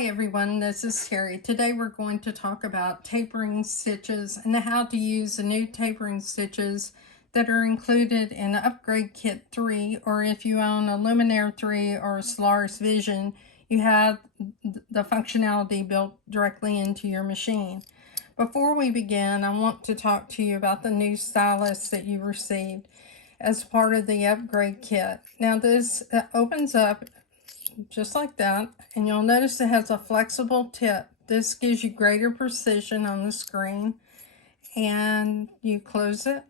Hi everyone, this is Terry. Today we're going to talk about tapering stitches and how to use the new tapering stitches that are included in Upgrade Kit 3, or if you own a Luminaire 3 or a Solaris Vision, you have the functionality built directly into your machine. Before we begin, I want to talk to you about the new stylus that you received as part of the Upgrade Kit. Now this opens up just like that, and you'll notice it has a flexible tip. This gives you greater precision on the screen, and you close it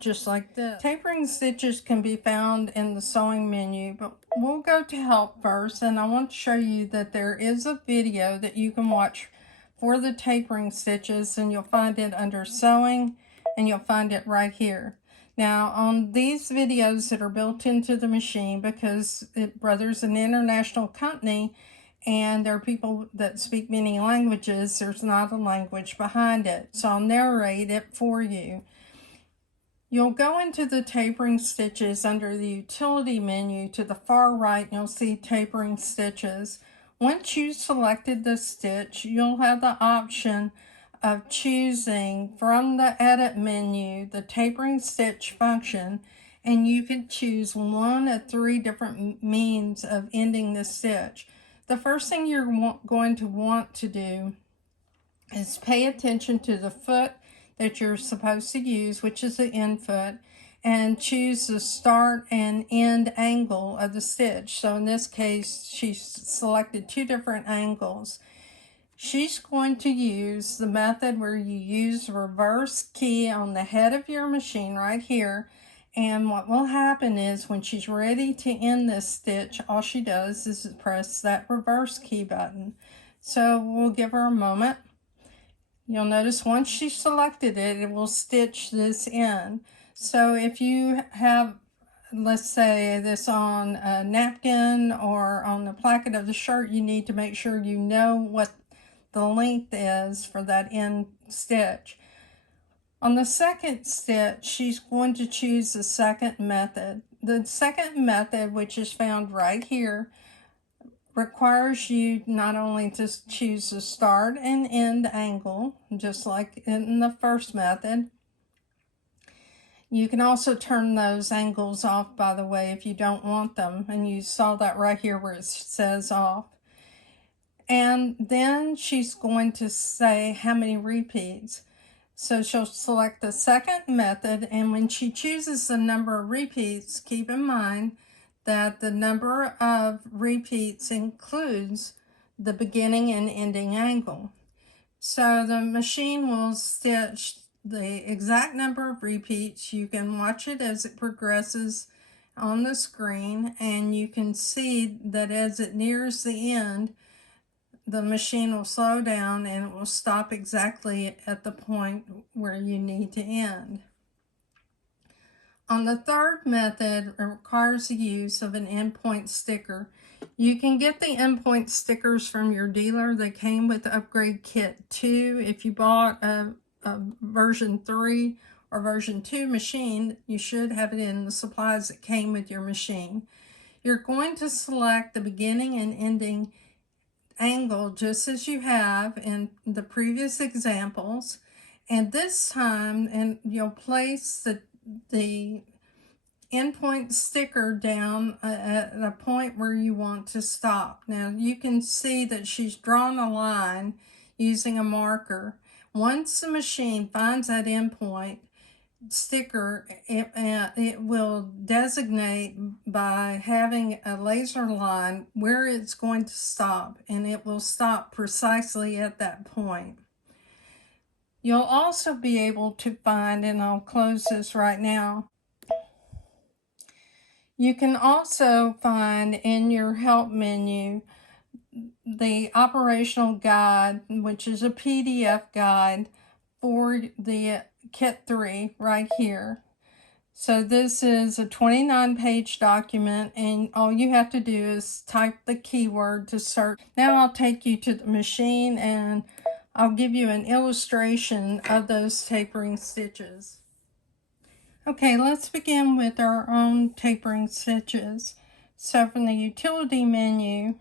just like this. Tapering stitches can be found in the sewing menu, but we'll go to help first, and I want to show you that there is a video that you can watch for the tapering stitches, and you'll find it under sewing, and you'll find it right here. Now, on these videos that are built into the machine, because Brother's an international company and there are people that speak many languages, there's not a language behind it. So I'll narrate it for you. You'll go into the tapering stitches under the utility menu to the far right, and you'll see tapering stitches. Once you've selected the stitch, you'll have the option of choosing from the edit menu the tapering stitch function, and you can choose one of 3 different means of ending the stitch. The first thing you're going to want to do is pay attention to the foot that you're supposed to use, which is the end foot, and choose the start and end angle of the stitch. So in this case, she's selected 2 different angles. She's going to use the method where you use reverse key on the head of your machine right here. And what will happen is when she's ready to end this stitch, all she does is press that reverse key button. So we'll give her a moment. You'll notice once she's selected it, it will stitch this in. So if you have, let's say, this on a napkin or on the placket of the shirt, you need to make sure you know what the length is for that end stitch. On the second stitch, she's going to choose the second method. The second method, which is found right here, requires you not only to choose the start and end angle, just like in the first method. You can also turn those angles off, by the way, if you don't want them, and you saw that right here where it says off. And then she's going to say how many repeats. So she'll select the second method, and when she chooses the number of repeats, keep in mind that the number of repeats includes the beginning and ending angle. So the machine will stitch the exact number of repeats. You can watch it as it progresses on the screen, and you can see that as it nears the end, the machine will slow down and it will stop exactly at the point where you need to end. On the third method, it requires the use of an endpoint sticker. You can get the endpoint stickers from your dealer. They came with the Upgrade Kit 2. If you bought a version 3 or version 2 machine, you should have it in the supplies that came with your machine. You're going to select the beginning and ending angle just as you have in the previous examples, and this time you'll place the endpoint sticker down at a point where you want to stop. Now you can see that she's drawn a line using a marker. Once the machine finds that endpoint sticker, it will designate by having a laser line where it's going to stop, and it will stop precisely at that point. You'll also be able to find, and I'll close this right now, you can also find in your help menu the operational guide, which is a PDF guide for the Kit 3 right here. So this is a 29-page document, and all you have to do is type the keyword to search. Now I'll take you to the machine and I'll give you an illustration of those tapering stitches. Okay, let's begin with our own tapering stitches. So from the utility menu,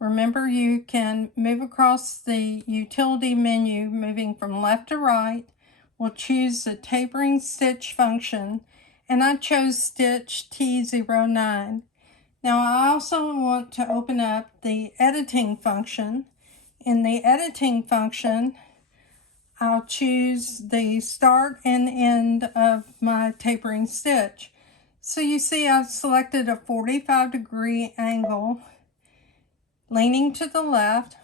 remember you can move across the utility menu, moving from left to right. We'll choose the tapering stitch function, and I chose stitch T09. Now I also want to open up the editing function. In the editing function, I'll choose the start and end of my tapering stitch. So you see I've selected a 45-degree angle leaning to the left,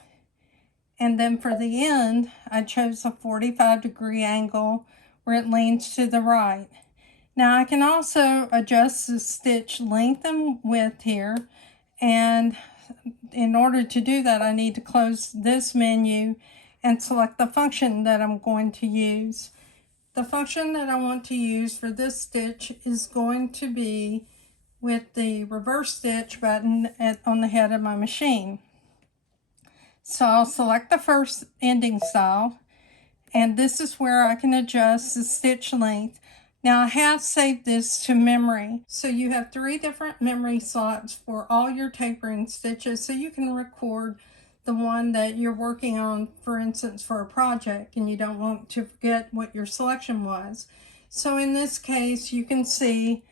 and then for the end I chose a 45-degree angle where it leans to the right. Now I can also adjust the stitch length and width here, and in order to do that I need to close this menu and select the function that I'm going to use. The function that I want to use for this stitch is going to be with the reverse stitch button on the head of my machine. So I'll select the first ending style, and this is where I can adjust the stitch length. Now I have saved this to memory. So you have 3 different memory slots for all your tapering stitches, so you can record the one that you're working on, for instance, for a project, and you don't want to forget what your selection was. So in this case, you can see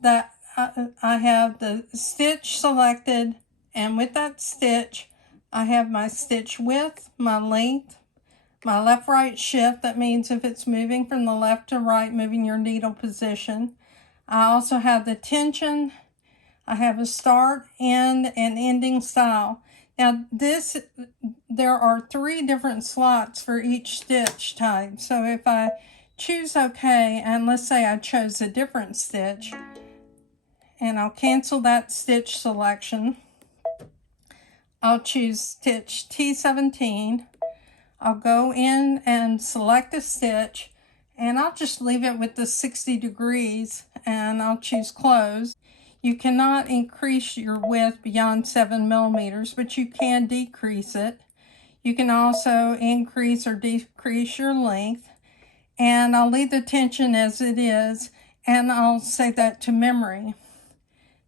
that I have the stitch selected, and with that stitch, I have my stitch width, my length, my left-right shift. That means if it's moving from the left to right, moving your needle position. I also have the tension. I have a start, end, and ending style. Now there are 3 different slots for each stitch type. So if I choose OK, and let's say I chose a different stitch, and I'll cancel that stitch selection. I'll choose stitch T17. I'll go in and select a stitch, and I'll just leave it with the 60 degrees, and I'll choose close. You cannot increase your width beyond 7 millimeters, but you can decrease it. You can also increase or decrease your length, and I'll leave the tension as it is, and I'll save that to memory.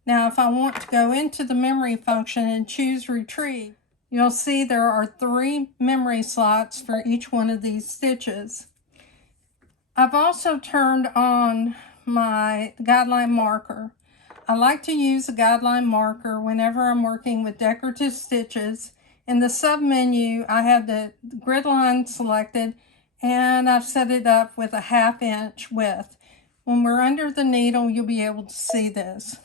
Now if I want to go into the memory function and choose retrieve, you'll see there are 3 memory slots for each one of these stitches. I've also turned on my guideline marker. I like to use a guideline marker whenever I'm working with decorative stitches. In the sub-menu, I have the grid line selected, and I've set it up with a 1/2 inch width. When we're under the needle, you'll be able to see this.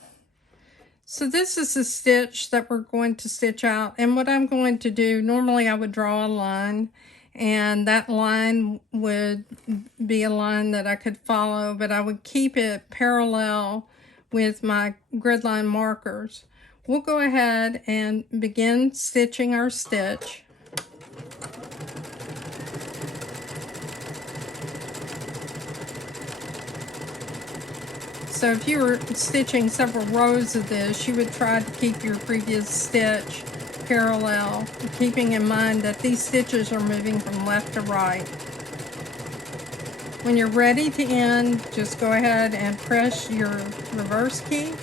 So this is the stitch that we're going to stitch out, and what I'm going to do, normally I would draw a line, and that line would be a line that I could follow, but I would keep it parallel with my grid line markers. We'll go ahead and begin stitching our stitch. So if you were stitching several rows of this, you would try to keep your previous stitch parallel, keeping in mind that these stitches are moving from left to right. When you're ready to end, just go ahead and press your reverse key.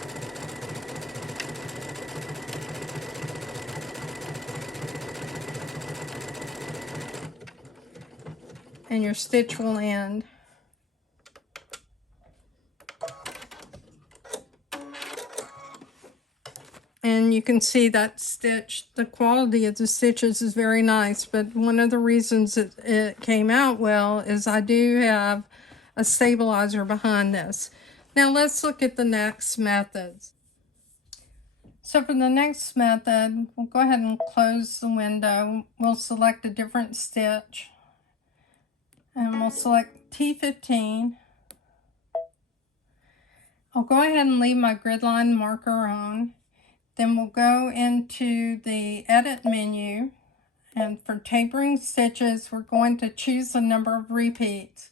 And your stitch will end. And you can see that stitch, the quality of the stitches is very nice, but one of the reasons it came out well is I do have a stabilizer behind this. Now let's look at the next methods. So for the next method, we'll go ahead and close the window. We'll select a different stitch, and we'll select T15. I'll go ahead and leave my grid line marker on. Then we'll go into the edit menu, and for tapering stitches, we're going to choose the number of repeats.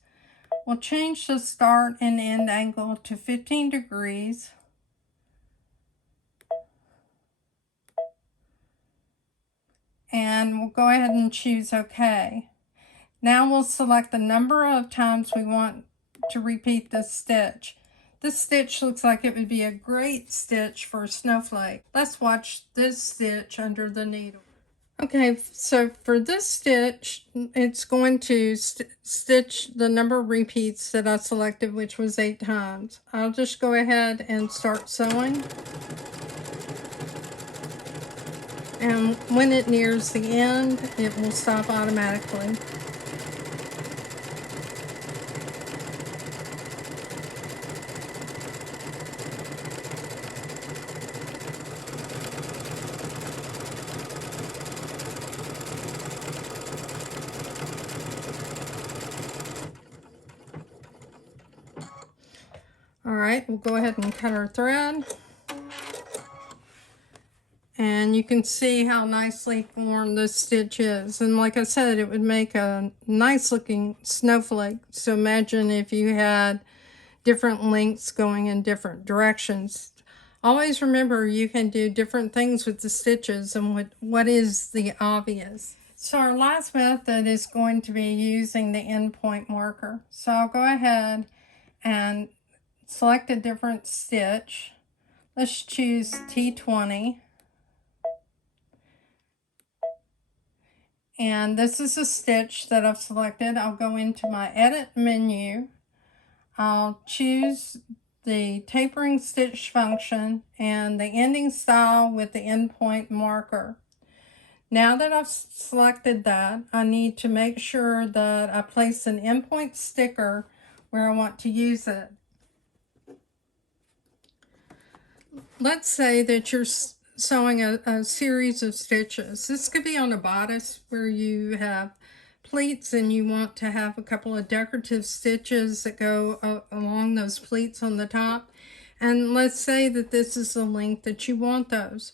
We'll change the start and end angle to 15 degrees. And we'll go ahead and choose OK. Now we'll select the number of times we want to repeat this stitch. This stitch looks like it would be a great stitch for a snowflake. Let's watch this stitch under the needle. Okay, so for this stitch, it's going to stitch the number of repeats that I selected, which was 8 times. I'll just go ahead and start sewing. And when it nears the end, it will stop automatically. All right, we'll go ahead and cut our thread. And you can see how nicely formed this stitch is. And like I said, it would make a nice looking snowflake. So imagine if you had different lengths going in different directions. Always remember you can do different things with the stitches and what is the obvious. So our last method is going to be using the endpoint marker. So I'll go ahead and select a different stitch. Let's choose T20. And this is a stitch that I've selected. I'll go into my edit menu. I'll choose the tapering stitch function and the ending style with the endpoint marker. Now that I've selected that, I need to make sure that I place an endpoint sticker where I want to use it. Let's say that you're sewing a series of stitches. This could be on a bodice where you have pleats and you want to have a couple of decorative stitches that go along those pleats on the top. And let's say that this is the length that you want those.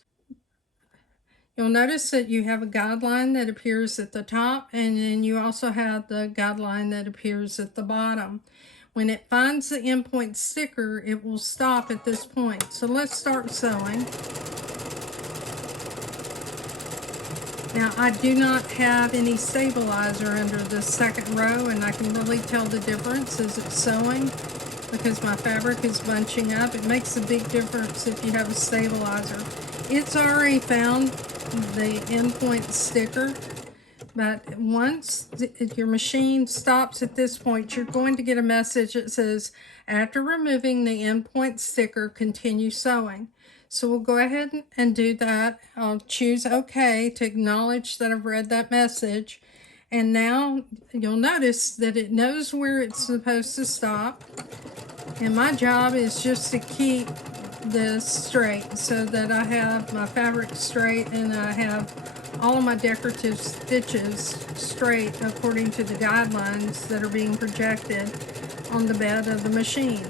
You'll notice that you have a guideline that appears at the top, and then you also have the guideline that appears at the bottom. When it finds the endpoint sticker, it will stop at this point. So let's start sewing. Now I do not have any stabilizer under the second row, and I can really tell the difference as it's sewing because my fabric is bunching up. It makes a big difference if you have a stabilizer. It's already found the endpoint sticker, but once your machine stops at this point, you're going to get a message that says, after removing the endpoint sticker, continue sewing. So we'll go ahead and do that. I'll choose OK to acknowledge that I've read that message. And now you'll notice that it knows where it's supposed to stop. And my job is just to keep this straight so that I have my fabric straight and I have all of my decorative stitches straight according to the guidelines that are being projected on the bed of the machine.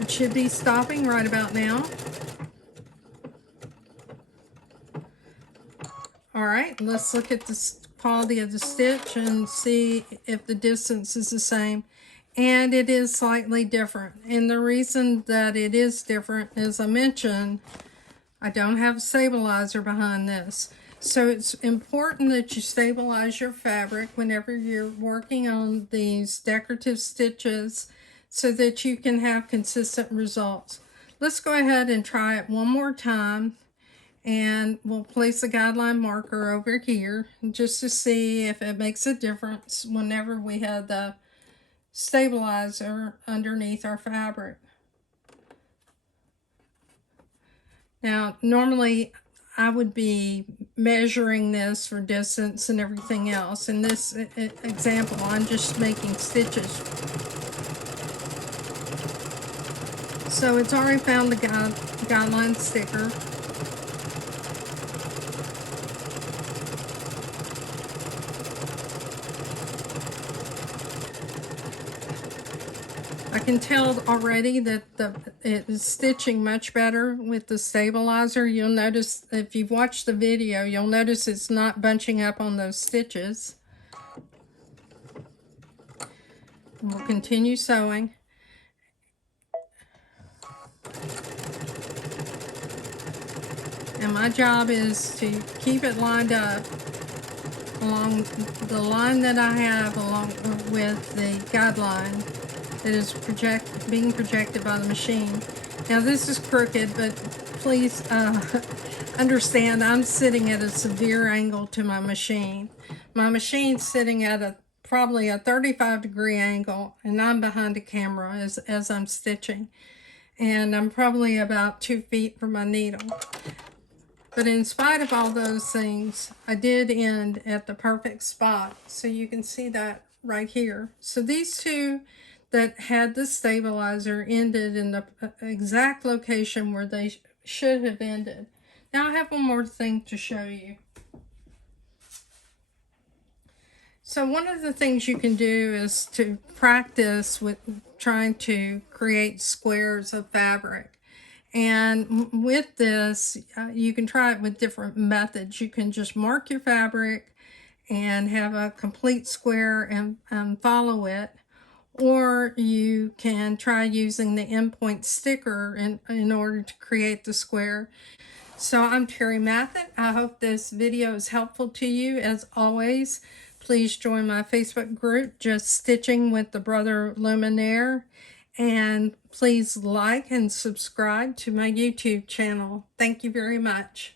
It should be stopping right about now. All right, let's look at the quality of the stitch and see if the distance is the same. And it is slightly different. And the reason that it is different, as I mentioned, I don't have a stabilizer behind this. So it's important that you stabilize your fabric whenever you're working on these decorative stitches so that you can have consistent results. Let's go ahead and try it one more time. And we'll place a guideline marker over here just to see if it makes a difference whenever we have the stabilizer underneath our fabric. Now, normally I would be measuring this for distance and everything else. In this example, I'm just making stitches. So it's already found the guideline sticker. I can tell already that it is stitching much better with the stabilizer. You'll notice, if you've watched the video, you'll notice it's not bunching up on those stitches. And we'll continue sewing. And my job is to keep it lined up along the line that I have along with the guideline. that is being projected by the machine. Now this is crooked, but please understand I'm sitting at a severe angle to my machine. My machine's sitting at probably a 35-degree angle, and I'm behind the camera as I'm stitching. And I'm probably about 2 feet from my needle. But in spite of all those things, I did end at the perfect spot. So you can see that right here. So these two that had the stabilizer ended in the exact location where they should have ended. Now I have one more thing to show you. So one of the things you can do is to practice with trying to create squares of fabric. And with this, you can try it with different methods. You can just mark your fabric and have a complete square and follow it. Or you can try using the Endpoint sticker in order to create the square. So I'm Terry Maffitt. I hope this video is helpful to you. As always, please join my Facebook group, Just Stitching with the Brother Luminaire. And please like and subscribe to my YouTube channel. Thank you very much.